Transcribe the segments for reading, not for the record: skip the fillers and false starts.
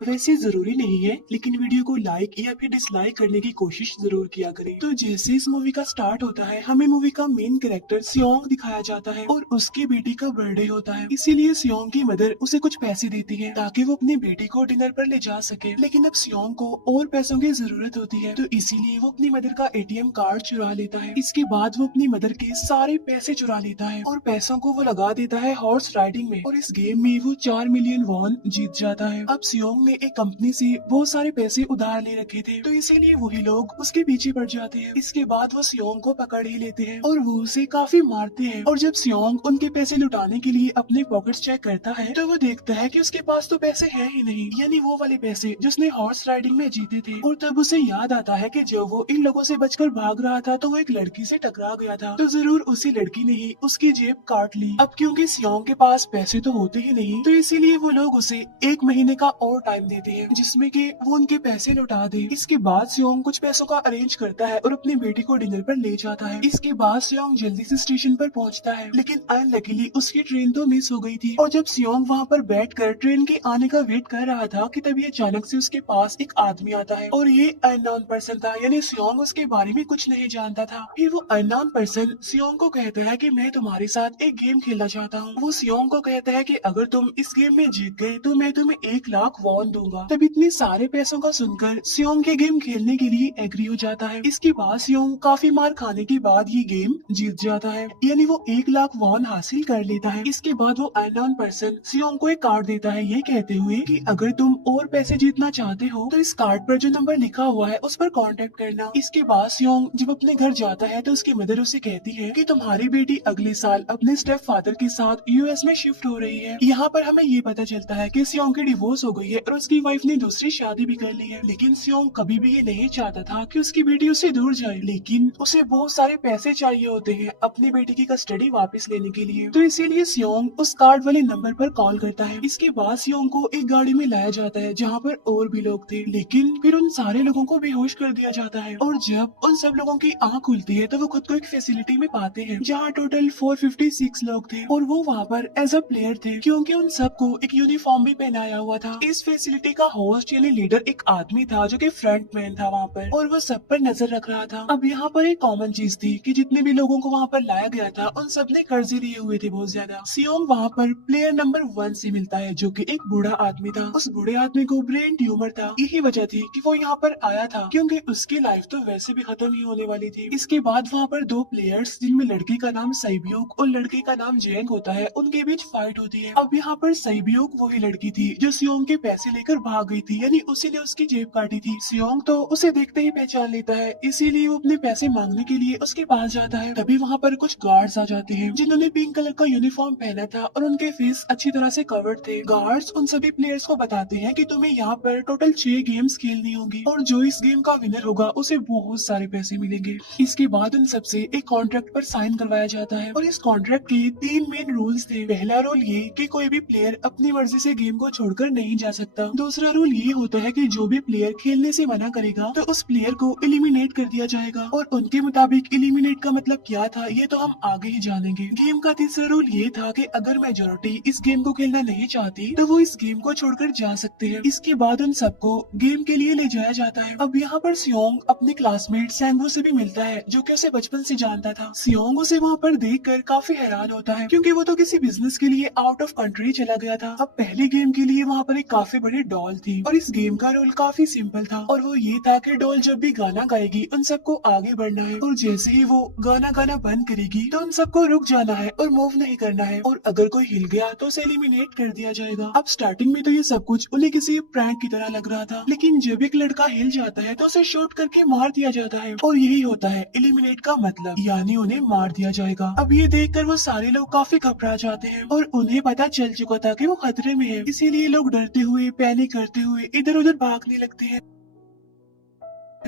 वैसे जरूरी नहीं है, लेकिन वीडियो को लाइक या फिर डिसलाइक करने की कोशिश जरूर किया करें। तो जैसे इस मूवी का स्टार्ट होता है, हमें मूवी का मेन कैरेक्टर सियोंग दिखाया जाता है और उसकी बेटी का बर्थडे होता है। इसीलिए सियोंग की मदर उसे कुछ पैसे देती है ताकि वो अपनी बेटी को डिनर पर ले जा सके। लेकिन अब सियोंग को और पैसों की जरूरत होती है, तो इसीलिए वो अपनी मदर का एटीएम कार्ड चुरा लेता है। इसके बाद वो अपनी मदर के सारे पैसे चुरा लेता है और पैसों को वो लगा देता है हॉर्स राइडिंग में, और इस गेम में वो 4 मिलियन वॉन जीत जाता है। अब सियोंग ने एक कंपनी से बहुत सारे पैसे उधार ले रखे थे, तो इसीलिए वही लोग उसके पीछे पड़ जाते हैं। इसके बाद वो सियोंग को पकड़ ही लेते हैं और वो उसे काफी मारते हैं। और जब सियोंग उनके पैसे लुटाने के लिए अपने पॉकेट्स चेक करता है, तो वो देखता है कि उसके पास तो पैसे हैं ही नहीं, यानी वो वाले पैसे जिसने हॉर्स राइडिंग में जीते थे। और तब उसे याद आता है कि जब वो इन लोगों से बचकर भाग रहा था तो वो एक लड़की से टकरा गया था, तो जरूर उसी लड़की ने ही उसकी जेब काट ली। अब क्योंकि सियोंग के पास पैसे तो होते ही नहीं, तो इसीलिए वो लोग उसे 1 महीने का और टाइम देते हैं जिसमें कि वो उनके पैसे लौटा दे। इसके बाद सियोंग कुछ पैसों का अरेंज करता है और अपनी बेटी को डिनर पर ले जाता है। इसके बाद सियोंग जल्दी से स्टेशन पर पहुंचता है, लेकिन अनलकीली उसकी ट्रेन तो मिस हो गई थी। और जब सियोंग वहां पर बैठकर ट्रेन के आने का वेट कर रहा था कि तभी अचानक से उसके पास एक आदमी आता है, और ये अननोन पर्सन था, यानी सियोंग उसके बारे में कुछ नहीं जानता था। फिर वो अननोन पर्सन सियोंग को कहता है कि मैं तुम्हारे साथ एक गेम खेलना चाहता हूँ। वो सियोंग को कहता है कि अगर तुम इस गेम में जीत गए तो मैं तुम्हें 1 लाख वॉन दूंगा। तब इतने सारे पैसों का सुनकर सियोंग के गेम खेलने के लिए एग्री हो जाता है। इसके बाद सियोंग काफी मार खाने के बाद ये गेम जीत जाता है, यानी वो 1 लाख वॉन हासिल कर लेता है। इसके बाद वो अननोन पर्सन सियोंग को एक कार्ड देता है, ये कहते हुए कि अगर तुम और पैसे जीतना चाहते हो तो इस कार्ड पर जो नंबर लिखा हुआ है उस पर कांटेक्ट करना। इसके बाद सियोंग जब अपने घर जाता है तो उसकी मदर उसे कहती है कि तुम्हारी बेटी अगले साल अपने स्टेप फादर के साथ यूएस में शिफ्ट हो रही है। यहाँ पर हमें ये पता चलता है कि सियोंग की डिवोर्स हो गई है और उसकी वाइफ ने दूसरी शादी भी कर ली है। लेकिन सियोंग कभी भी ये नहीं चाहता था कि उसकी बेटी उससे दूर जाए, लेकिन उसे बहुत सारे पैसे चाहिए होते हैं अपनी बेटी की कस्टडी वापस लेने के लिए, तो इसीलिए सियोंग उस कार्ड वाले नंबर पर कॉल करता है। इसके बाद सियोंग को एक गाड़ी में लाया जाता है जहाँ पर और भी लोग थे, लेकिन फिर उन सारे लोगों को बेहोश कर दिया जाता है। और जब उन सब लोगों की आंख खुलती है तो वो खुद को एक फैसिलिटी में पाते हैं जहाँ टोटल 456 लोग थे, और वो वहाँ पर एज अ प्लेयर थे क्योंकि उन सबको एक यूनिफॉर्म भी पहनाया हुआ था। इस फैसिलिटी का होस्ट यानी लीडर एक आदमी था जो कि फ्रंट मैन था वहाँ पर, और वो सब पर नजर रख रहा था। अब यहाँ पर एक कॉमन चीज थी कि जितने भी लोगों को वहाँ पर लाया गया था उन सब ने कर्जे लिए हुए थे बहुत ज्यादा। सियोंग वहाँ पर प्लेयर नंबर 1 से मिलता है जो कि एक बूढ़ा आदमी था। उस बूढ़े आदमी को ब्रेन ट्यूमर था, यही वजह थी कि वो यहाँ पर आया था क्योंकि उसकी लाइफ तो वैसे भी खत्म ही होने वाली थी। इसके बाद वहाँ पर 2 प्लेयर्स जिनमें लड़की का नाम सैब्यूक और लड़के का नाम जेंग होता है, उनके बीच फाइट होती है। अब यहाँ पर सैब्यूक वही लड़की थी जो सियोंग के पैसे लेकर भाग गई थी, यानी उसी ने उसकी जेब काटी थी। सियोंग तो उसे देखते ही पहचान लेता है, इसीलिए वो अपने पैसे मांगने के लिए उसके पास जाता है। तभी वहाँ पर कुछ गार्ड्स आ जाते हैं जिन्होंने पिंक कलर का यूनिफॉर्म पहना था और उनके फेस अच्छी तरह से कवर्ड थे। गार्ड्स उन सभी प्लेयर्स को बताते हैं कि तुम्हें यहाँ पर टोटल 6 गेम्स खेलनी होगी और जो इस गेम का विनर होगा उसे बहुत सारे पैसे मिलेंगे। इसके बाद उन सबसे एक कॉन्ट्रैक्ट पर साइन करवाया जाता है और इस कॉन्ट्रैक्ट के 3 मेन रूल्स थे। पहला रूल ये कि कोई भी प्लेयर अपनी मर्जी से गेम को छोड़कर नहीं जा सकता। दूसरा रूल ये होता है कि जो भी प्लेयर खेलने से मना करेगा तो उस प्लेयर को एलिमिनेट कर दिया जाएगा, और उनके मुताबिक एलिमिनेट का मतलब क्या था ये तो हम आगे ही जानेंगे। गेम का तीसरा रूल ये था कि अगर मेजोरिटी इस गेम को खेलना नहीं चाहती तो वो इस गेम को छोड़कर जा सकते हैं। इसके बाद उन सबको गेम के लिए ले जाया जाता है। अब यहाँ पर सियोंग अपने क्लासमेट सैंगवो से भी मिलता है जो कि उसे बचपन से जानता था। सियोंग उसे वहाँ पर देखकर काफी हैरान होता है क्योंकि वो तो किसी बिजनेस के लिए आउट ऑफ कंट्री चला गया था। अब पहले गेम के लिए वहाँ पर एक काफी बड़ी डॉल थी और इस गेम का रोल काफी सिंपल था, और वो ये था कि डॉल जब भी गाना गाएगी उन सबको आगे बढ़ना है, और जैसे ही वो गाना गाना बंद करेगी तो उन सबको रुक जाना है और मूव नहीं करना है, और अगर कोई हिल गया तो उसे एलिमिनेट कर दिया जाएगा। अब स्टार्टिंग में तो ये सब कुछ उन्हें किसी प्रैंक की तरह लग रहा था, लेकिन जब एक लड़का हिल जाता है तो उसे शूट करके मार दिया जाता है, और यही होता है एलिमिनेट का मतलब, यानी उन्हें मार दिया जाएगा। अब ये देखकर वो सारे लोग काफी घबरा जाते हैं और उन्हें पता चल चुका था कि वो खतरे में है, इसीलिए लोग डरते हुए पैनिक करते हुए इधर उधर भागने लगते हैं।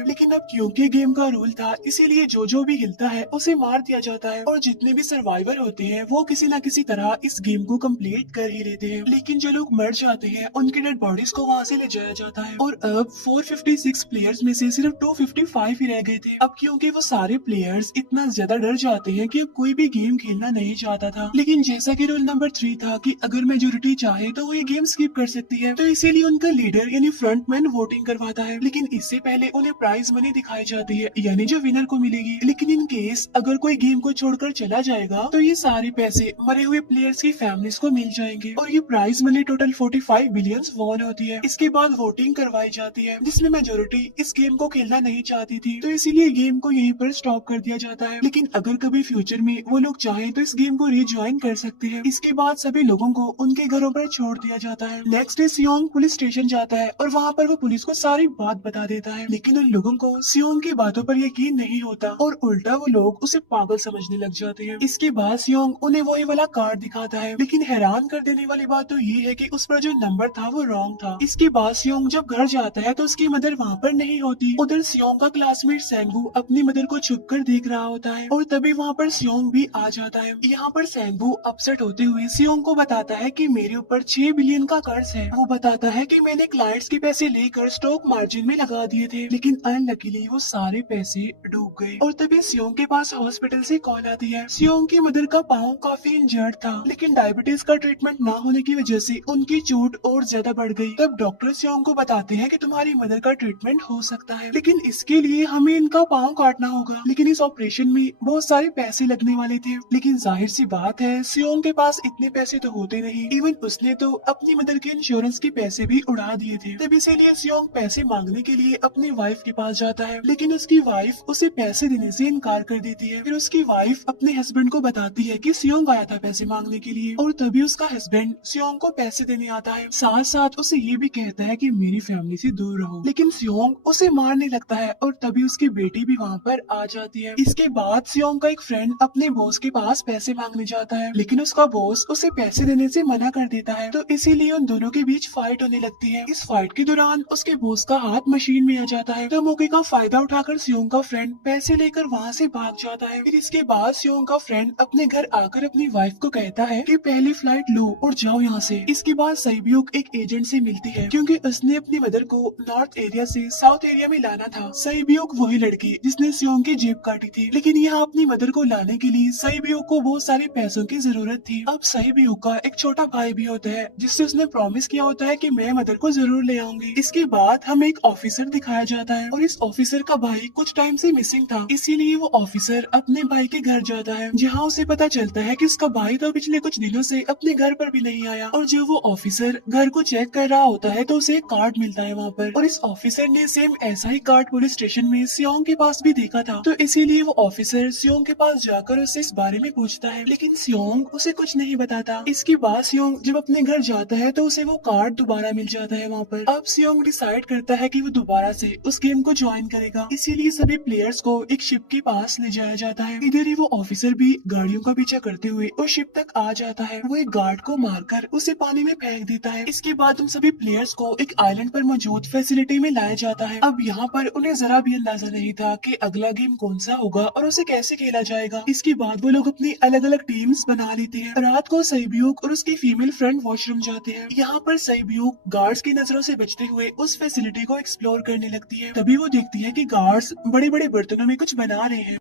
लेकिन अब क्योंकि गेम का रूल था, इसीलिए जो भी हिलता है उसे मार दिया जाता है और जितने भी सर्वाइवर होते हैं वो किसी न किसी तरह इस गेम को कंप्लीट कर ही लेते हैं। लेकिन जो लोग मर जाते हैं उनकी डेड बॉडीज को वहाँ से ले जाया जाता है और अब 456 प्लेयर्स में से सिर्फ 255 ही रह गए थे। अब क्योंकि वो सारे प्लेयर्स इतना ज्यादा डर जाते हैं कि अब कोई भी गेम खेलना नहीं चाहता था। लेकिन जैसा कि रूल नंबर 3 था कि अगर मेजोरिटी चाहे तो वो ये गेम स्किप कर सकती है, तो इसीलिए उनका लीडर यानी फ्रंटमैन वोटिंग करवाता है। लेकिन इससे पहले उन्हें प्राइज मनी दिखाई जाती है, यानी जो विनर को मिलेगी। लेकिन इन केस अगर कोई गेम को छोड़कर चला जाएगा तो ये सारे पैसे मरे हुए प्लेयर्स की फैमिलीज को मिल जाएंगे और ये prize money total 45 billion won होती है। इसके बाद वोटिंग करवाई जाती है जिसमें मेजोरिटी इस गेम को खेलना नहीं चाहती थी, तो इसीलिए गेम को यहीं पर स्टॉप कर दिया जाता है। लेकिन अगर कभी फ्यूचर में वो लोग चाहें तो इस गेम को रिज्वाइन कर सकते हैं। इसके बाद सभी लोगों को उनके घरों पर छोड़ दिया जाता है। नेक्स्ट डे सियोंग पुलिस स्टेशन जाता है और वहाँ पर वो पुलिस को सारी बात बता देता है, लेकिन उन लोगों को सियोंग की बातों पर यकीन नहीं होता और उल्टा वो लोग उसे पागल समझने लग जाते हैं। इसके बाद सियोंग उन्हें वही वाला कार्ड दिखाता है, लेकिन हैरान कर देने वाली बात तो ये है कि उस पर जो नंबर था वो रॉन्ग था। इसके बाद सियोंग जब घर जाता है तो उसकी मदर वहाँ पर नहीं होती। उधर सियोंग का क्लासमेट सेंगू अपनी मदर को छुप कर देख रहा होता है और तभी वहाँ पर सियोंग भी आ जाता है। यहाँ पर सेंगू अपसेट होते हुए सियोंग को बताता है कि मेरे ऊपर 6 बिलियन का कर्ज है। वो बताता है कि मैंने क्लाइंट्स के पैसे लेकर स्टॉक मार्जिन में लगा दिए थे, लेकिन अनलकीली वो सारे पैसे डूब गए। और तभी सियोंग के पास हॉस्पिटल से कॉल आती है। सियोंग की मदर का पाँव काफी इंजर्ड था, लेकिन डायबिटीज का ट्रीटमेंट न होने की वजह से उनकी चोट और ज्यादा बढ़ गई। तब डॉक्टर सियोंग को बताते हैं कि तुम्हारी मदर का ट्रीटमेंट हो सकता है, लेकिन इसके लिए हमें इनका पाँव काटना होगा। लेकिन इस ऑपरेशन में बहुत सारे पैसे लगने वाले थे, लेकिन जाहिर सी बात है सियोंग के पास इतने पैसे तो होते नहीं। इवन उसने तो अपनी मदर के इंश्योरेंस के पैसे भी उड़ा दिए थे। तब इसीलिए सियोंग पैसे मांगने के लिए अपनी वाइफ के पास जाता है, लेकिन उसकी वाइफ उसे पैसे देने से इनकार कर देती है। फिर उसकी वाइफ अपने हस्बैंड को बताती है कि सियोंग आया था पैसे मांगने के लिए और तभी उसका हस्बैंड सियोंग को पैसे देने आता है। साथ साथ उसे ये भी कहता है कि मेरी फैमिली से दूर रहो, लेकिन सियोंग उसे मारने लगता है और तभी उसकी बेटी भी वहाँ पर आ जाती है। इसके बाद सियोंग का एक फ्रेंड अपने बॉस के पास पैसे मांगने जाता है, लेकिन उसका बॉस उसे पैसे देने से मना कर देता है, तो इसीलिए उन दोनों के बीच फाइट होने लगती है। इस फाइट के दौरान उसके बॉस का हाथ मशीन में आ जाता है, तो मौके का फायदा उठाकर सियोंग का फ्रेंड पैसे लेकर वहाँ से भाग जाता है। फिर इसके बाद सियोंग का फ्रेंड अपने घर आकर अपनी वाइफ को कहता है कि पहली फ्लाइट लो और जाओ यहाँ से। इसके बाद सईब्यूक एक एजेंट से मिलती है, क्योंकि उसने अपनी मदर को नॉर्थ एरिया से साउथ एरिया में लाना था। सईब्यूक वही लड़की जिसने सियोंग की जेब काटी थी, लेकिन यहाँ अपनी मदर को लाने के लिए सईब्यूक को बहुत सारे पैसों की जरूरत थी। अब सईब्यूक का एक छोटा भाई भी होता है जिससे उसने प्रॉमिस किया होता है कि मैं मदर को जरूर ले आऊंगी। इसके बाद हमें एक ऑफिसर दिखाया जाता है और इस ऑफिसर का भाई कुछ टाइम से मिसिंग था, इसीलिए वो ऑफिसर अपने भाई के घर जाता है, जहाँ उसे पता चलता है कि उसका भाई तो पिछले कुछ दिनों से अपने घर पर भी नहीं आया। और जब वो ऑफिसर घर को चेक कर रहा होता है तो उसे एक कार्ड मिलता है वहाँ पर, और इस ऑफिसर ने सेम ऐसा ही कार्ड पुलिस स्टेशन में सियोंग के पास भी देखा था, तो इसीलिए वो ऑफिसर सियोंग के पास जाकर उससे इस बारे में पूछता है, लेकिन सियोंग उसे कुछ नहीं बताता। इसके बाद सियोंग जब अपने घर जाता है तो उसे वो कार्ड दोबारा मिल जाता है वहाँ पर। अब सियोंग डिसाइड करता है कि वो दोबारा से उस गेम को ज्वाइन करेगा, इसीलिए सभी प्लेयर्स को एक शिप के पास ले जाया जाता है। इधर ही वो ऑफिसर भी गाड़ियों का पीछा करते हुए उस शिप तक आ जाता है। वो एक गार्ड को मारकर उसे पानी में फेंक देता है। इसके बाद उन सभी प्लेयर्स को एक आइलैंड पर मौजूद फैसिलिटी में लाया जाता है। अब यहाँ पर उन्हें जरा भी अंदाजा नहीं था कि अगला गेम कौन सा होगा और उसे कैसे खेला जाएगा। इसके बाद वो लोग अपनी अलग अलग टीम्स बना लेते हैं। रात को सईब्यूक और उसकी फीमेल फ्रेंड वॉशरूम जाते हैं। यहाँ पर सईब्यूक गार्ड्स की नजरों से बचते हुए उस फैसिलिटी को एक्सप्लोर करने लगती है। तभी वो देखती है कि गार्ड्स बड़े बड़े बर्तनों में कुछ बना रहे हैं,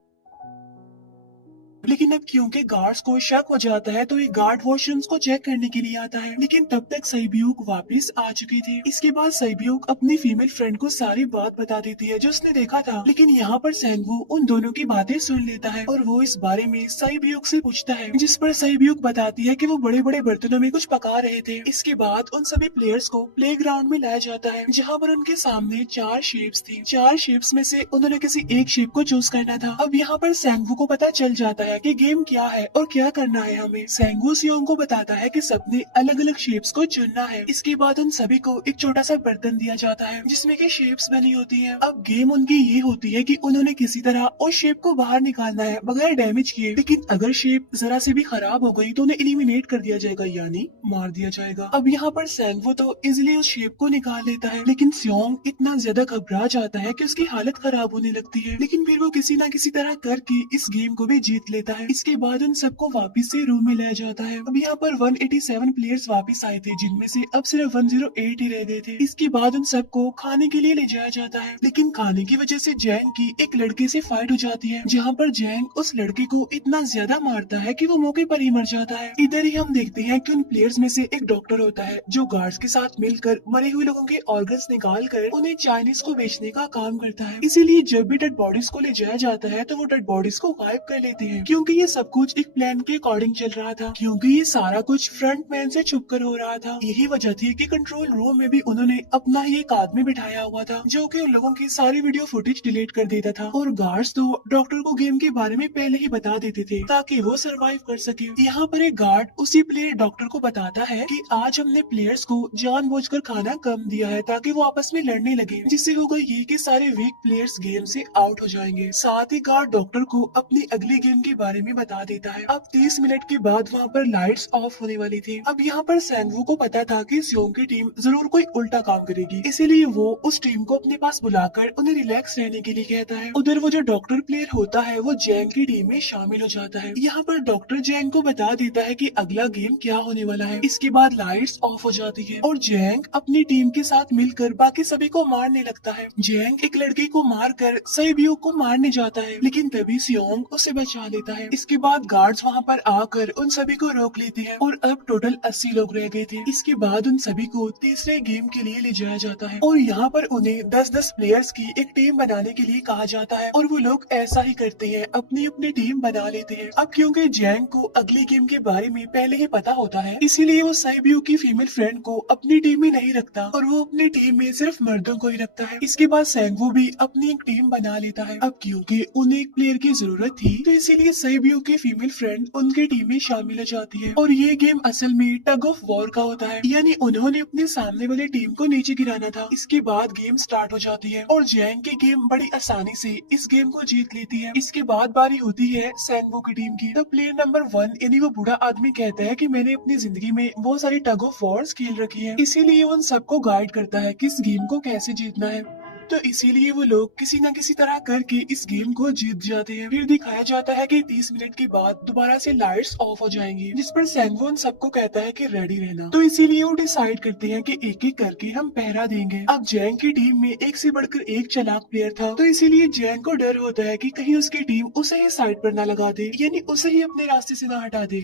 लेकिन अब क्योंकि गार्ड्स को शक हो जाता है तो ये गार्ड वॉशरूम्स को चेक करने के लिए आता है, लेकिन तब तक सईब्यूक वापस आ चुके थे। इसके बाद सईब्यूक अपनी फीमेल फ्रेंड को सारी बात बता देती है जो उसने देखा था, लेकिन यहाँ पर सेंगू उन दोनों की बातें सुन लेता है और वो इस बारे में सईब्यूक से पूछता है, जिस पर सईब्यूक बताती है कि वो बड़े बड़े बर्तनों में कुछ पका रहे थे। इसके बाद उन सभी प्लेयर्स को प्ले ग्राउंड में लाया जाता है, जहाँ पर उनके सामने 4 शेप्स थी। 4 शेप्स में से उन्होंने किसी एक शेप को चूज करना था। अब यहाँ पर सेंगू को पता चल जाता है है कि गेम क्या है और क्या करना है हमें। सेंगू सियोंग को बताता है कि सबने अलग अलग शेप्स को चुनना है। इसके बाद उन सभी को एक छोटा सा बर्तन दिया जाता है जिसमें कि शेप्स बनी होती है। अब गेम उनकी ये होती है कि उन्होंने किसी तरह उस शेप को बाहर निकालना है बगैर डैमेज किए, लेकिन अगर शेप जरा से भी खराब हो गई तो उन्हें एलिमिनेट कर दिया जाएगा, यानी मार दिया जाएगा। अब यहाँ पर सेंगवू तो इजिली उस शेप को निकाल लेता है, लेकिन सियोंग इतना ज्यादा घबरा जाता है कि उसकी हालत खराब होने लगती है, लेकिन फिर वो किसी न किसी तरह करके इस गेम को भी जीत लेता है। इसके बाद उन सबको वापस से रूम में लाया जाता है। अब यहाँ पर 187 प्लेयर्स वापस आए थे, जिनमें से अब सिर्फ 108 ही रह गए थे। इसके बाद उन सबको खाने के लिए ले जाया जाता है, लेकिन खाने की वजह से जैंग की एक लड़के से फाइट हो जाती है, जहाँ पर जैंग उस लड़के को इतना ज्यादा मारता है कि वो मौके पर ही मर जाता है। इधर ही हम देखते हैं कि उन प्लेयर्स में से एक डॉक्टर होता है जो गार्ड्स के साथ मिलकर मरे हुए लोगों के ऑर्गन्स निकाल कर उन्हें चाइनीज को बेचने का काम करता है। इसीलिए जब भी डेड बॉडीज को ले जाया जाता है तो वो डेड बॉडीज को गायब कर लेते हैं, क्योंकि ये सब कुछ एक प्लान के अकॉर्डिंग चल रहा था, क्योंकि ये सारा कुछ फ्रंट मैन से छुप कर हो रहा था। यही वजह थी कि कंट्रोल रूम में भी उन्होंने अपना ही एक आदमी बिठाया हुआ था जो कि उन लोगों की सारी वीडियो फुटेज डिलीट कर देता था, और गार्ड्स तो डॉक्टर को गेम के बारे में पहले ही बता देते थे ताकि वो सरवाइव कर सके। यहाँ पर एक गार्ड उसी प्लेयर डॉक्टर को बताता है कि आज हमने प्लेयर्स को जानबूझकर खाना कम दिया है ताकि वो आपस में लड़ने लगे, जिससे होगा ये कि सारे वीक प्लेयर्स गेम से आउट हो जाएंगे। साथ ही गार्ड डॉक्टर को अपनी अगली गेम के बारे में बता देता है। अब 30 मिनट के बाद वहाँ पर लाइट्स ऑफ होने वाली थी। अब यहाँ पर सेंगवू को पता था कि सियोंग की टीम जरूर कोई उल्टा काम करेगी, इसीलिए वो उस टीम को अपने पास बुलाकर उन्हें रिलैक्स रहने के लिए कहता है। उधर वो जो डॉक्टर प्लेयर होता है वो जैंग की टीम में शामिल हो जाता है। यहाँ पर डॉक्टर जैंग को बता देता है कि अगला गेम क्या होने वाला है। इसके बाद लाइट्स ऑफ हो जाती है और जैंग अपनी टीम के साथ मिलकर बाकी सभी को मारने लगता है। जैंग एक लड़के को मारकर सैबियो को मारने जाता है, लेकिन तभी सियोंग उसे बचा लेता है। इसके बाद गार्ड्स वहाँ पर आकर उन सभी को रोक लेते हैं और अब टोटल 80 लोग रह गए थे। इसके बाद उन सभी को तीसरे गेम के लिए ले जाया जाता है और यहाँ पर उन्हें 10-10 प्लेयर्स की एक टीम बनाने के लिए कहा जाता है, और वो लोग ऐसा ही करते हैं, अपनी अपनी टीम बना लेते हैं। अब क्योंकि जैंग को अगली गेम के बारे में पहले ही पता होता है, इसीलिए वो सैबियो की फीमेल फ्रेंड को अपनी टीम में नहीं रखता और वो अपनी टीम में सिर्फ मर्दों को ही रखता है। इसके बाद सेंगवू भी अपनी एक टीम बना लेता है। अब क्योंकि उन्हें एक प्लेयर की जरूरत थी तो इसीलिए सैबियो की फीमेल फ्रेंड उनकी टीम में शामिल हो जाती है, और ये गेम असल में टग ऑफ वॉर का होता है, यानी उन्होंने अपने सामने वाली टीम को नीचे गिराना था। इसके बाद गेम स्टार्ट हो जाती है और जैंग की गेम बड़ी आसानी से इस गेम को जीत लेती है। इसके बाद बारी होती है सेंगवू की टीम की। तो प्लेयर नंबर 1 यानी वो बूढ़ा आदमी कहता है कि मैंने अपनी जिंदगी में बहुत सारी टग ऑफ वॉर्स खेल रखी है, इसीलिए उन सबको गाइड करता है कि इस गेम को कैसे जीतना है। तो इसीलिए वो लोग किसी न किसी तरह करके इस गेम को जीत जाते हैं। फिर दिखाया जाता है कि 30 मिनट के बाद दोबारा से लाइट्स ऑफ हो जाएंगी, जिस पर सेंगवू उन सबको कहता है कि रेडी रहना। तो इसीलिए वो डिसाइड करते हैं कि एक एक करके हम पहरा देंगे। अब जैंग की टीम में एक से बढ़कर एक चालाक प्लेयर था, तो इसीलिए जैंग को डर होता है कि कहीं उसकी टीम उसे ही साइड पर न लगा दे, यानी उसे ही अपने रास्ते से न हटा दे।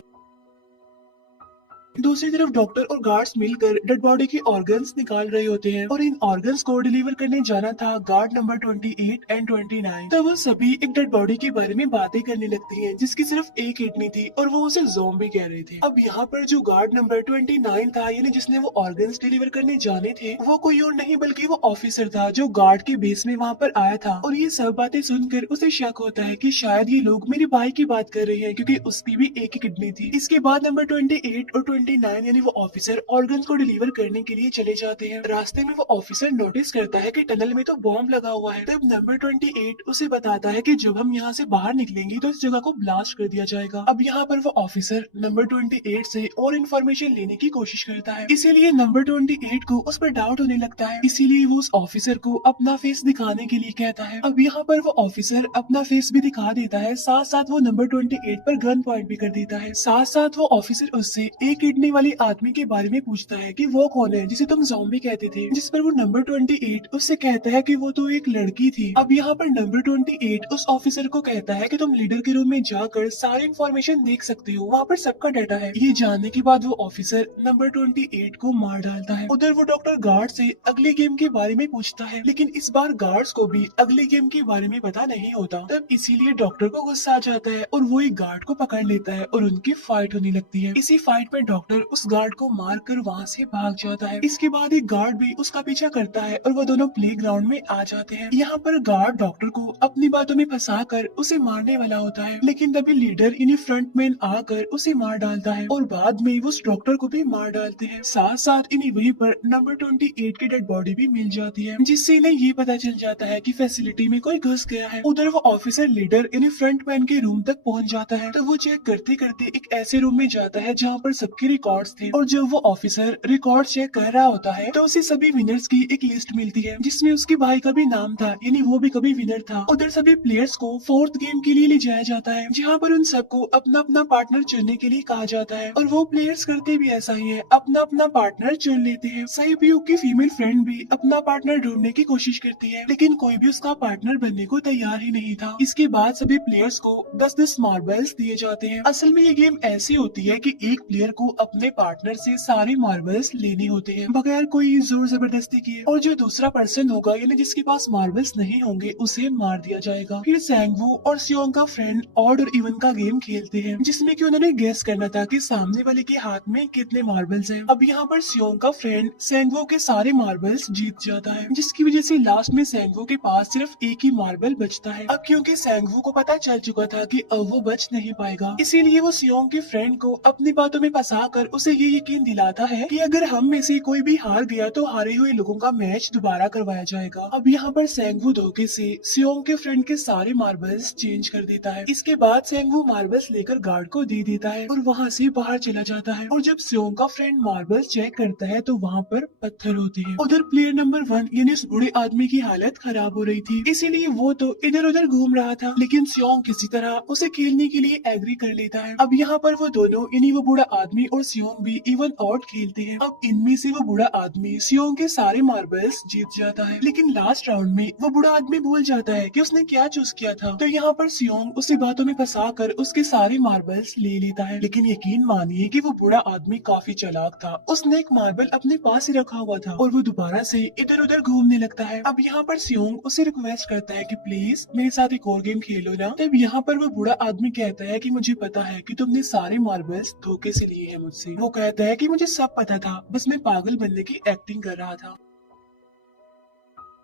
दूसरी तरफ डॉक्टर और गार्ड्स मिलकर डेड बॉडी के ऑर्गन्स निकाल रहे होते हैं और इन ऑर्गन्स को डिलीवर करने जाना था गार्ड नंबर 28 एंड 29। तो वो सभी एक डेड बॉडी के बारे में बातें करने लगती हैं जिसकी सिर्फ एक किडनी थी और वो उसे ज़ॉम्बी कह रहे थे। अब यहाँ पर जो गार्ड नंबर 29 था, यानी जिसने वो ऑर्गन्स डिलीवर करने जाने थे, वो कोई और नहीं बल्कि वो ऑफिसर था जो गार्ड के बेस में वहाँ पर आया था, और ये सब बातें सुनकर उसे शक होता है कि शायद ये लोग मेरे भाई की बात कर रहे हैं क्योंकि उसकी भी एक ही किडनी थी। इसके बाद नंबर 28 और 29 यानी वो ऑफिसर ऑर्गन्स को डिलीवर करने के लिए चले जाते हैं। रास्ते में वो ऑफिसर नोटिस करता है कि टनल में तो बॉम्ब लगा हुआ है। तब नंबर 28 उसे बताता है कि जब हम यहाँ से बाहर निकलेंगे तो इस जगह को ब्लास्ट कर दिया जाएगा। अब यहाँ पर वो ऑफिसर नंबर 28 से और इन्फॉर्मेशन लेने की कोशिश करता है, इसीलिए नंबर 28 को उस पर डाउट होने लगता है, इसीलिए वो उस ऑफिसर को अपना फेस दिखाने के लिए कहता है। अब यहाँ पर वो ऑफिसर अपना फेस भी दिखा देता है, साथ साथ वो नंबर 28 पर गन पॉइंट भी कर देता है। साथ साथ वो ऑफिसर उससे एक किडनी वाली आदमी के बारे में पूछता है कि वो कौन है जिसे तुम ज़ॉम्बी कहते थे, जिस पर वो नंबर 28 उससे कहता है कि वो तो एक लड़की थी। अब यहाँ पर नंबर 28 उस ऑफिसर को कहता है कि तुम लीडर के रूम में जाकर सारी इन्फॉर्मेशन देख सकते हो, वहाँ पर सबका डाटा है। ये जानने के बाद वो ऑफिसर नंबर 28 को मार डालता है। उधर वो डॉक्टर गार्ड से अगली गेम के बारे में पूछता है, लेकिन इस बार गार्ड्स को भी अगली गेम के बारे में पता नहीं होता। तब इसीलिए डॉक्टर को गुस्सा आ जाता है और वो एक गार्ड को पकड़ लेता है और उनकी फाइट होने लगती है। इसी फाइट में डॉक्टर डॉक्टर उस गार्ड को मार कर वहाँ से भाग जाता है। इसके बाद एक गार्ड भी उसका पीछा करता है और वो दोनों प्लेग्राउंड में आ जाते हैं। यहाँ पर गार्ड डॉक्टर को अपनी बातों में फंसा कर उसे मारने वाला होता है, लेकिन तभी लीडर यानी फ्रंटमैन आकर उसे मार डालता है और बाद में वो उस डॉक्टर को भी मार डालते हैं। साथ साथ इन्हें वहीं पर नंबर 28 की डेड बॉडी भी मिल जाती है, जिससे इन्हें ये पता चल जाता है कि फैसिलिटी में कोई घुस गया है। उधर वो ऑफिसर लीडर यानी फ्रंटमैन के रूम तक पहुंच जाता है, तो वो चेक करते करते एक ऐसे रूम में जाता है जहाँ पर सबके रिकॉर्ड्स थे, और जब वो ऑफिसर रिकॉर्ड चेक कर रहा होता है तो उसे सभी विनर्स की एक लिस्ट मिलती है, जिसमें उसके भाई का भी नाम था, यानी वो भी कभी विनर था। उधर सभी प्लेयर्स को फोर्थ गेम के लिए ले जाया जाता है, जहाँ पर उन सबको अपना अपना पार्टनर चुनने के लिए कहा जाता है, और वो प्लेयर्स करते भी ऐसा ही है, अपना अपना पार्टनर चुन लेते हैं। साइबियोक की फीमेल फ्रेंड भी अपना पार्टनर ढूंढने की कोशिश करती है, लेकिन कोई भी उसका पार्टनर बनने को तैयार ही नहीं था। इसके बाद सभी प्लेयर्स को 10-10 मार्बल्स दिए जाते हैं। असल में ये गेम ऐसी होती है कि एक प्लेयर को अपने पार्टनर से सारे मार्बल्स लेने होते हैं बगैर कोई जोर जबरदस्ती किए, और जो दूसरा पर्सन होगा यानी जिसके पास मार्बल्स नहीं होंगे उसे मार दिया जाएगा। फिर सैंगवू और सियोंग का फ्रेंड ऑड और इवन का गेम खेलते हैं, जिसमें कि उन्होंने गेस करना था कि सामने वाले के हाथ में कितने मार्बल्स हैं। अब यहाँ पर सियोंग का फ्रेंड सैंगवू के सारे मार्बल्स जीत जाता है, जिसकी वजह से लास्ट में सैंगवू के पास सिर्फ एक ही मार्बल बचता है। अब क्योंकि सैंगवू को पता चल चुका था कि अब वो बच नहीं पाएगा, इसीलिए वो सियोंग के फ्रेंड को अपनी बातों में फंसा कर उसे ये यकीन दिलाता है कि अगर हम में से कोई भी हार गया तो हारे हुए लोगों का मैच दोबारा करवाया जाएगा। अब यहाँ पर सैंगवू धोखे से सियोंग के फ्रेंड के सारे मार्बल्स चेंज कर देता है। इसके बाद सैंगवू मार्बल्स लेकर गार्ड को दे देता है और वहाँ से बाहर चला जाता है, और जब सियोंग का फ्रेंड मार्बल्स चेक करता है तो वहाँ पर पत्थर होते हैं। उधर प्लेयर नंबर 1 यानी उस बूढ़े आदमी की हालत खराब हो रही थी, इसीलिए वो तो इधर उधर घूम रहा था, लेकिन सियोंग किसी तरह उसे खेलने के लिए एग्री कर लेता है। अब यहाँ पर वो दोनों यानी वो बूढ़ा आदमी और सियोंग भी इवन आउट खेलते हैं। अब इनमें से वो बूढ़ा आदमी सियोंग के सारे मार्बल्स जीत जाता है, लेकिन लास्ट राउंड में वो बूढ़ा आदमी भूल जाता है कि उसने क्या चूज किया था। तो यहाँ पर सियोंग उसे बातों में फंसा कर उसके सारे मार्बल्स ले लेता है, लेकिन यकीन मानिए कि वो बूढ़ा आदमी काफी चालाक था। उसने एक मार्बल अपने पास ही रखा हुआ था और वो दोबारा से इधर उधर घूमने लगता है। अब यहाँ पर सियोंग उसे रिक्वेस्ट करता है कि प्लीज मेरे साथ एक और गेम खेलो ना। तब यहाँ पर वो बूढ़ा आदमी कहता है कि मुझे पता है कि तुमने सारे मार्बल्स धोखे से लिए हैं मुझसे। वो कहता है कि मुझे सब पता था, बस मैं पागल बनने की एक्टिंग कर रहा था।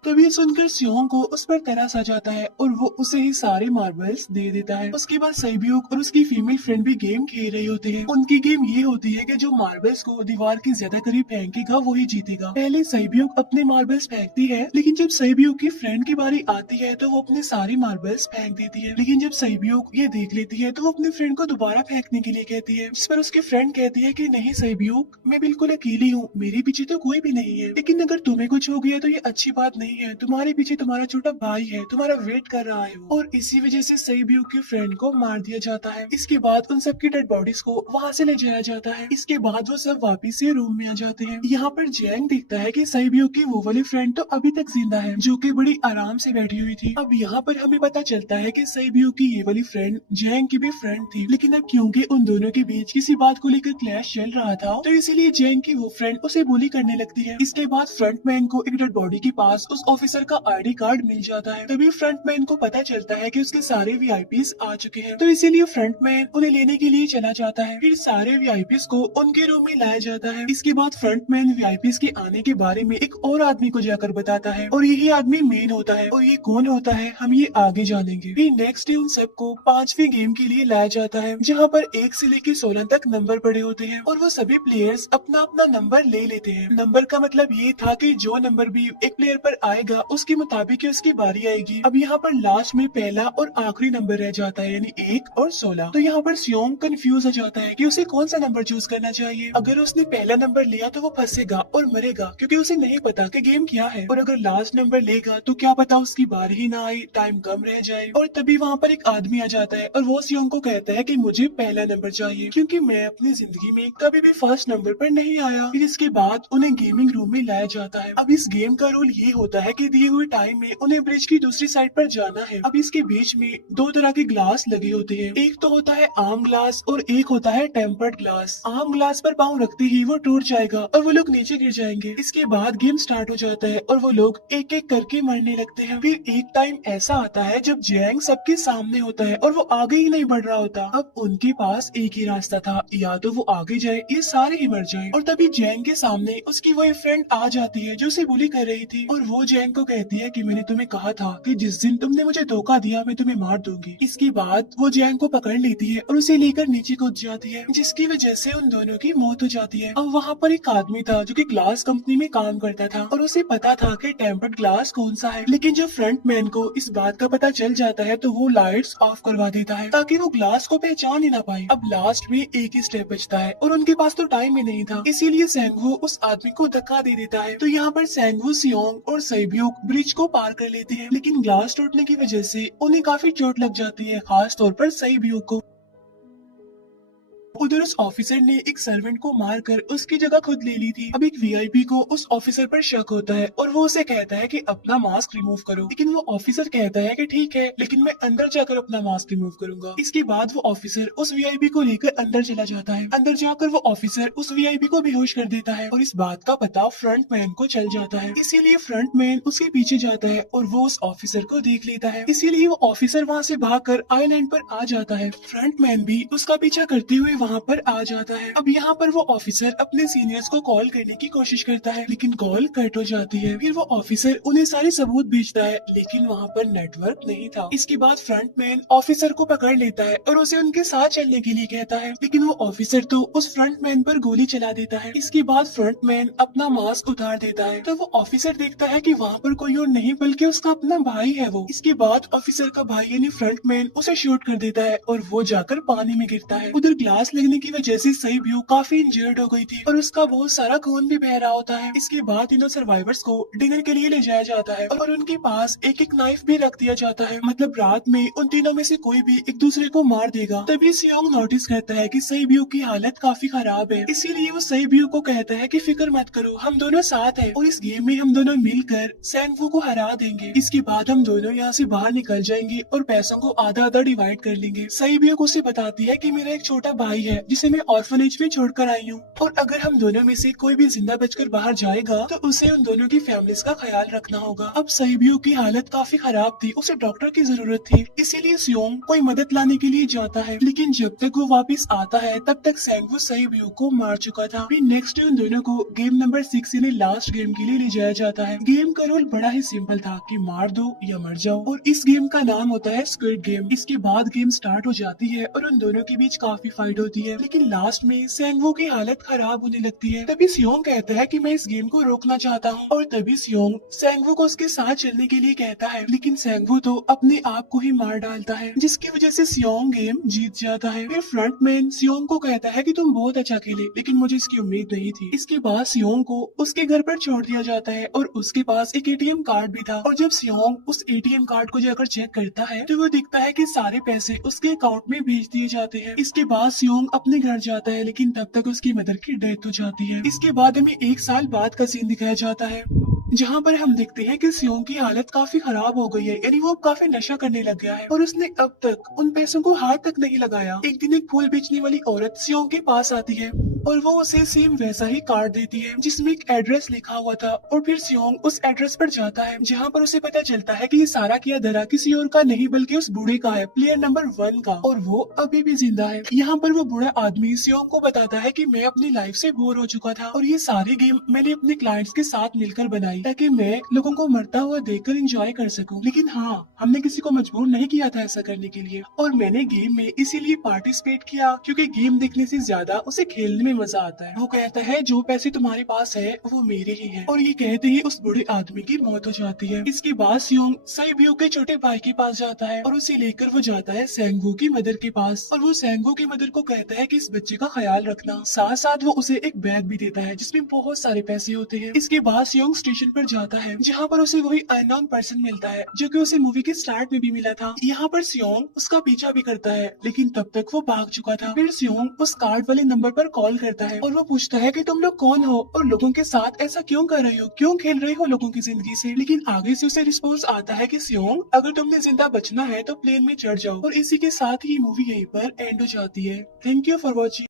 तभी ये सुनकर सियोंग को उस पर तरस आ जाता है और वो उसे ही सारे मार्बल्स दे देता है। उसके बाद साइबियोक और उसकी फीमेल फ्रेंड भी गेम खेल रही होते हैं। उनकी गेम ये होती है कि जो मार्बल्स को दीवार के ज्यादा करीब फेंकेगा वही जीतेगा। पहले साइबियोक अपने मार्बल्स फेंकती है, लेकिन जब साइबियोक की फ्रेंड की बारी आती है तो वो अपने सारे मार्बल्स फेंक देती है। लेकिन जब साइबियोक ये देख लेती है तो वो अपने फ्रेंड को दोबारा फेंकने के लिए कहती है, जिस पर उसकी फ्रेंड कहती है कि नहीं साइबियोक, मैं बिल्कुल अकेली हूँ, मेरे पीछे तो कोई भी नहीं है, लेकिन अगर तुम्हें कुछ हो गया तो ये अच्छी बात नहीं है, तुम्हारे पीछे तुम्हारा छोटा भाई है, तुम्हारा वेट कर रहा है वो। और इसी वजह से साइबियोक की फ्रेंड को मार दिया जाता है। इसके बाद उन सबकी डेड बॉडीज को वहाँ से ले जाया जाता है। इसके बाद वो सब वापिस से रूम में आ जाते हैं। यहाँ पर जैंग देखता है कि साइबियोक की वो वाली फ्रेंड तो अभी तक जिंदा है, जो कि बड़ी आराम से बैठी हुई थी। अब यहाँ पर हमें पता चलता है कि साइबियोक की ये वाली फ्रेंड जैंग की भी फ्रेंड थी, लेकिन अब क्योंकि उन दोनों के बीच किसी बात को लेकर क्लैश चल रहा था तो इसीलिए जैंग की वो फ्रेंड उसे बुली करने लगती है। इसके बाद फ्रंटमैन को एक डेड बॉडी के पास उस ऑफिसर का आईडी कार्ड मिल जाता है। तभी फ्रंटमैन को पता चलता है कि उसके सारे वीआईपीज आ चुके हैं, तो इसीलिए फ्रंटमैन उन्हें लेने के लिए चला जाता है। फिर सारे वीआईपीज को उनके रूम में लाया जाता है। इसके बाद फ्रंटमैन वीआईपीज के आने के बारे में एक और आदमी को जाकर बताता है, और यही आदमी मेन होता है, और ये कौन होता है हम ये आगे जानेंगे। फिर नेक्स्ट डे उन सबको 5वीं गेम के लिए लाया जाता है, जहाँ पर 1 से लेकर 16 तक नंबर पड़े होते हैं, और वो सभी प्लेयर्स अपना अपना नंबर ले लेते हैं। नंबर का मतलब ये था कि जो नंबर भी एक प्लेयर पर आएगा उसके मुताबिक उसकी बारी आएगी। अब यहाँ पर लास्ट में पहला और आखिरी नंबर रह जाता है, यानी 1 और 16। तो यहाँ पर सियोंग कंफ्यूज हो जाता है कि उसे कौन सा नंबर चूज करना चाहिए। अगर उसने पहला नंबर लिया तो वो फंसेगा और मरेगा, क्योंकि उसे नहीं पता कि गेम क्या है, और अगर लास्ट नंबर लेगा तो क्या पता उसकी बारी ही ना आए, टाइम कम रह जाए। और तभी वहाँ पर एक आदमी आ जाता है और वो सियोंग को कहता है कि मुझे पहला नंबर चाहिए, क्योंकि मैं अपनी जिंदगी में कभी भी फर्स्ट नंबर पर नहीं आया। फिर इसके बाद उन्हें गेमिंग रूम में लाया जाता है। अब इस गेम का रूल ये होता होता है कि दिए हुए टाइम में उन्हें ब्रिज की दूसरी साइड पर जाना है। अब इसके बीच में दो तरह के ग्लास लगे होते हैं, एक तो होता है आम ग्लास और एक होता है टेम्पर्ड ग्लास। आम ग्लास पर पाँव रखते ही वो टूट जाएगा और वो लोग नीचे गिर जाएंगे। इसके बाद गेम स्टार्ट हो जाता है और वो लोग एक एक करके मरने लगते हैं। फिर एक टाइम ऐसा आता है जब जैंग सबके सामने होता है और वो आगे ही नहीं बढ़ रहा होता। अब उनके पास एक ही रास्ता था, या तो वो आगे जाए या सारे ही मर जाएं। और तभी जैंग के सामने उसकी वही फ्रेंड आ जाती है जो उसे बुली कर रही थी, और वो जैंग को कहती है कि मैंने तुम्हें कहा था कि जिस दिन तुमने मुझे धोखा दिया मैं तुम्हें मार दूंगी। इसके बाद वो जैंग को पकड़ लेती है और उसे लेकर नीचे कूद जाती है, जिसकी वजह से उन दोनों की मौत हो जाती है। अब वहाँ पर एक आदमी था जो कि ग्लास कंपनी में काम करता था और उसे पता था कि टेम्पर्ड ग्लास कौन सा है, लेकिन जब फ्रंट मैन को इस बात का पता चल जाता है तो वो लाइट्स ऑफ करवा देता है ताकि वो ग्लास को पहचान ही ना पाए। अब लास्ट में एक ही स्टेप बचता है और उनके पास तो टाइम ही नहीं था, इसीलिए सेंगवू उस आदमी को धक्का दे देता है। तो यहाँ पर सेंगवू, सियोंग और सैब्यूक ब्रिज को पार कर लेते हैं, लेकिन ग्लास टूटने की वजह से उन्हें काफी चोट लग जाती है, खास तौर पर सैब्यूक को। उधर उस ऑफिसर ने एक सर्वेंट को मारकर उसकी जगह खुद ले ली थी। अब एक वीआईपी को उस ऑफिसर पर शक होता है और वो उसे कहता है कि अपना मास्क रिमूव करो, लेकिन वो ऑफिसर कहता है कि ठीक है, लेकिन मैं अंदर जाकर अपना मास्क रिमूव करूंगा। इसके बाद वो ऑफिसर उस वीआईपी को लेकर अंदर चला जाता है। अंदर जाकर वो ऑफिसर उस वीआईपी को बेहोश कर देता है और इस बात का पता फ्रंट मैन को चल जाता है, इसीलिए फ्रंट मैन उसके पीछे जाता है और वो उस ऑफिसर को देख लेता है, इसीलिए वो ऑफिसर वहाँ से भागकर आइलैंड पर आ जाता है। फ्रंट मैन भी उसका पीछा करते हुए वहाँ पर आ जाता है। अब यहाँ पर वो ऑफिसर अपने सीनियर्स को कॉल करने की कोशिश करता है, लेकिन कॉल कट हो जाती है। फिर वो ऑफिसर उन्हें सारे सबूत भेजता है, लेकिन वहाँ पर नेटवर्क नहीं था। इसके बाद फ्रंट मैन ऑफिसर को पकड़ लेता है और उसे उनके साथ चलने के लिए कहता है, लेकिन वो ऑफिसर तो उस फ्रंट मैन पर गोली चला देता है। इसके बाद फ्रंट मैन अपना मास्क उतार देता है, तो वो ऑफिसर देखता है कि वहाँ पर कोई और नहीं बल्कि उसका अपना भाई है वो। इसके बाद ऑफिसर का भाई यानी फ्रंट मैन उसे शूट कर देता है और वो जाकर पानी में गिरता है। उधर ग्लास लगने की वजह से सैब्यूक काफी इंजर्ड हो गई थी और उसका बहुत सारा खून भी बह रहा होता है। इसके बाद इन सर्वाइवर्स को डिनर के लिए ले जाया जाता है और उनके पास एक एक नाइफ भी रख दिया जाता है, मतलब रात में उन तीनों में से कोई भी एक दूसरे को मार देगा। तभी सियोंग नोटिस करता है कि सैब्यूक की हालत काफी खराब है, इसीलिए वो सैब्यूक को कहता है कि फिक्र मत करो, हम दोनों साथ हैं और इस गेम में हम दोनों मिलकर सेंगवू को हरा देंगे। इसके बाद हम दोनों यहाँ से बाहर निकल जाएंगे और पैसों को आधा आधा डिवाइड कर लेंगे। सैब्यूक उसे बताती है कि मेरा एक छोटा भाई है जिसे मैं ऑर्फनेज में छोड़कर आई हूँ, और अगर हम दोनों में से कोई भी जिंदा बचकर बाहर जाएगा तो उसे उन दोनों की फैमिलीज का ख्याल रखना होगा। अब सैब्यूक की हालत काफी खराब थी, उसे डॉक्टर की जरूरत थी, इसीलिए सियोंग कोई मदद लाने के लिए जाता है, लेकिन जब तक वो वापस आता है तब तक सेंगवू सैब्यूक को मार चुका था। फिर नेक्स्ट डे उन दोनों को गेम नंबर 6 यानी लास्ट गेम के लिए ले जाया जाता है। गेम का रूल बड़ा ही सिंपल था कि मार दो या मर जाओ, और इस गेम का नाम होता है स्क्विड गेम। इसके बाद गेम स्टार्ट हो जाती है और उन दोनों के बीच काफी फाइट होती है, लेकिन लास्ट में सेंगवू की हालत खराब होने लगती है। तभी सियोंग कहता है कि मैं इस गेम को रोकना चाहता हूँ, और तभी सियोंग सेंगवू को उसके साथ चलने के लिए कहता है, लेकिन सेंगवू तो अपने आप को ही मार डालता है, जिसकी वजह से सियोंग गेम जीत जाता है। फिर फ्रंट मैन सियोंग को कहता है कि तुम बहुत अच्छा खेले, लेकिन मुझे इसकी उम्मीद नहीं थी। इसके बाद सियोंग को उसके घर पर छोड़ दिया जाता है और उसके पास एक एटीएम कार्ड भी था, और जब सियोंग उस एटीएम कार्ड को जाकर चेक करता है तो वो दिखता है कि सारे पैसे उसके अकाउंट में भेज दिए जाते हैं। इसके बाद सियोंग अपने घर जाता है, लेकिन तब तक उसकी मदर की डेथ हो जाती है। इसके बाद हमें एक साल बाद का सीन दिखाया जाता है, जहाँ पर हम देखते हैं कि सियोंग की हालत काफी खराब हो गई है, यानी वो काफी नशा करने लग गया है और उसने अब तक उन पैसों को हाथ तक नहीं लगाया। एक दिन एक फूल बेचने वाली औरत सियोंग के पास आती है और वो उसे सेम वैसा ही कार्ड देती है जिसमें एक एड्रेस लिखा हुआ था, और फिर सियोंग उस एड्रेस पर जाता है जहाँ पर उसे पता चलता है कि ये सारा किया धरा किसी और का नहीं बल्कि उस बूढ़े का है, प्लेयर नंबर 1 का, और वो अभी भी जिंदा है। यहाँ पर वो बूढ़ा आदमी सियोंग को बताता है कि मैं अपनी लाइफ से बोर हो चुका था और ये सारी गेम मैंने अपने क्लाइंट्स के साथ मिलकर बनाई ताकि मैं लोगों को मरता हुआ देखकर एंजॉय कर सकूं, लेकिन हाँ, हमने किसी को मजबूर नहीं किया था ऐसा करने के लिए, और मैंने गेम में इसीलिए पार्टिसिपेट किया क्योंकि गेम देखने से ज्यादा उसे खेलने में मजा आता है। वो कहता है जो पैसे तुम्हारे पास है वो मेरे ही हैं, और ये कहते ही उस बूढ़े आदमी की मौत हो जाती है। इसके बाद सियोंग सैब्यूक के छोटे भाई के पास जाता है और उसे लेकर वो जाता है सेंगवू की मदर के पास, और वो सेंगवू की मदर को कहता है कि इस बच्चे का ख्याल रखना, साथ साथ वो उसे एक बैग भी देता है जिसमें बहुत सारे पैसे होते हैं। इसके बाद सियोंग स्टेशन पर जाता है जहाँ पर उसे वही अननोन पर्सन मिलता है जो कि उसे मूवी के स्टार्ट में भी मिला था। यहाँ पर सियोंग उसका पीछा भी करता है, लेकिन तब तक वो भाग चुका था। फिर सियोंग उस कार्ड वाले नंबर पर कॉल करता है और वो पूछता है कि तुम लोग कौन हो और लोगों के साथ ऐसा क्यों कर रही हो, क्यों खेल रही हो लोगों की जिंदगी से। लेकिन आगे से उसे रिस्पॉन्स आता है कि सियोंग, अगर तुमने जिंदा बचना है तो प्लेन में चढ़ जाओ। और इसी के साथ ही मूवी यहीं पर एंड हो जाती है। Thank you for watching.